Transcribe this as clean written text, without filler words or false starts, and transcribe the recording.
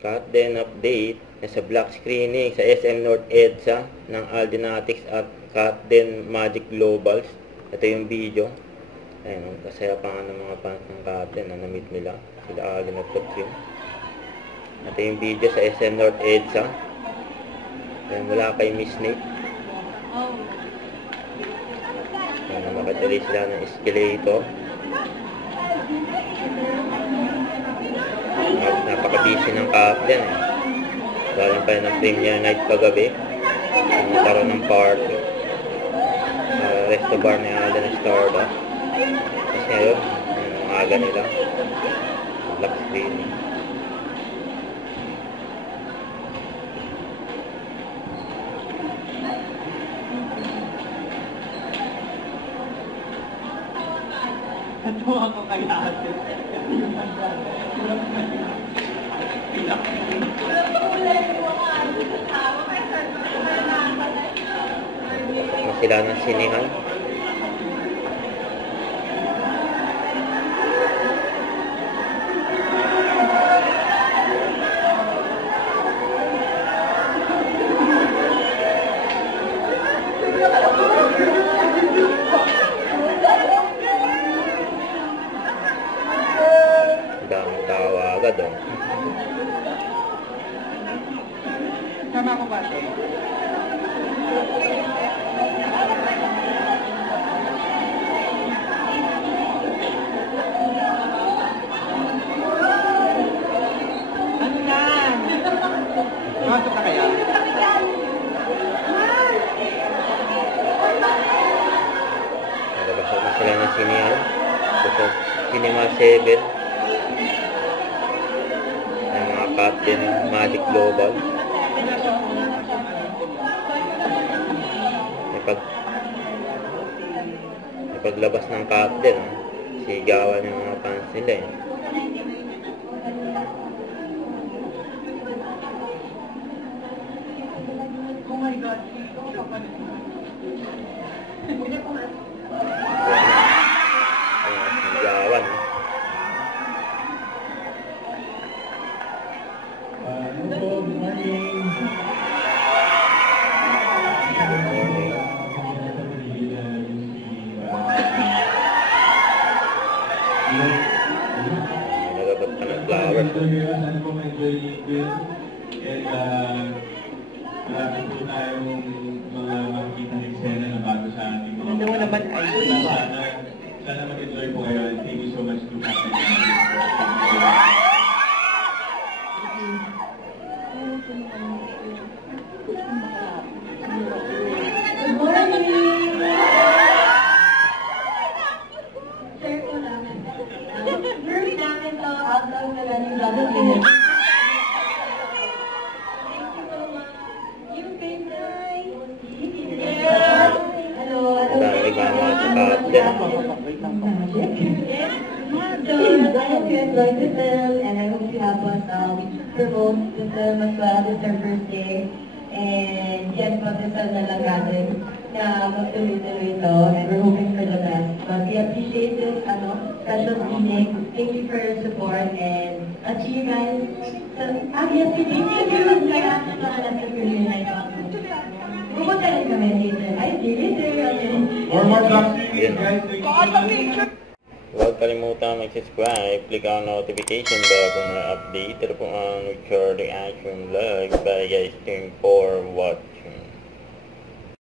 Cut din update sa black screening sa SM North EDSA ng Aldinatics at Cut din Magic Globals. Ito yung video. Ayun, kasaya pa nga ng mga fans ng Cut din na na-meet nila. Sila Alden at Tokyo. Ito yung video sa SM North EDSA. Ayun, mula kay Miss Nate. Ayun, makatuloy sila ng escalator. Napaka-busy ng Kaplan eh. Galing pa ng premiere night kagabi. Nagkaroon ng party. Resto bar ni Alden Stardust. Tapos ngayon, ang aga nila. Black screening. Ano ako kaya ate? Sila ng sinihan. Daming tawa agad oh. Tama ko ba ito? Ano yan? Masok na kaya? Nagabasok na sila ng sinihan. Sa Cinema 7. Ay mga Captain Magic Global. Paglabas ng Captain, sigawan yung mga fans nila eh. Oh my God. Sigawan. Nagabot pa ng flowers. Sana po ma-enjoy yung and marami po tayong mga makikita ng eksena na bago sa ating mga Ano naman ay sana mag-enjoy po kayo and thank you so much to Captain. Good morning! Share ko lang. First namin to, outlaw na lang yung Brother Peter. Thank you so much. You say hi. Yeah. Hello. Dami ka mga sa Captain. So, I hope you enjoyed the film and I hope you have us promote the film as well. This is our first day. And yan, pagdasal na lang natin na magtuloy-tuloy ito and we're hoping for the best. But we appreciate this special meeting. Thank you for your support and achievement. So, yes, we thank you. Nag-aasal na lang sa career na ito. Pumunta rin kami later. I see you later. More black screening guys. Thank you so much. Huwag kalimutan mag-subscribe, click ang notification bell kung may update. Ito po ang Richard Reaction Vlog. Bye guys, thank you for watching.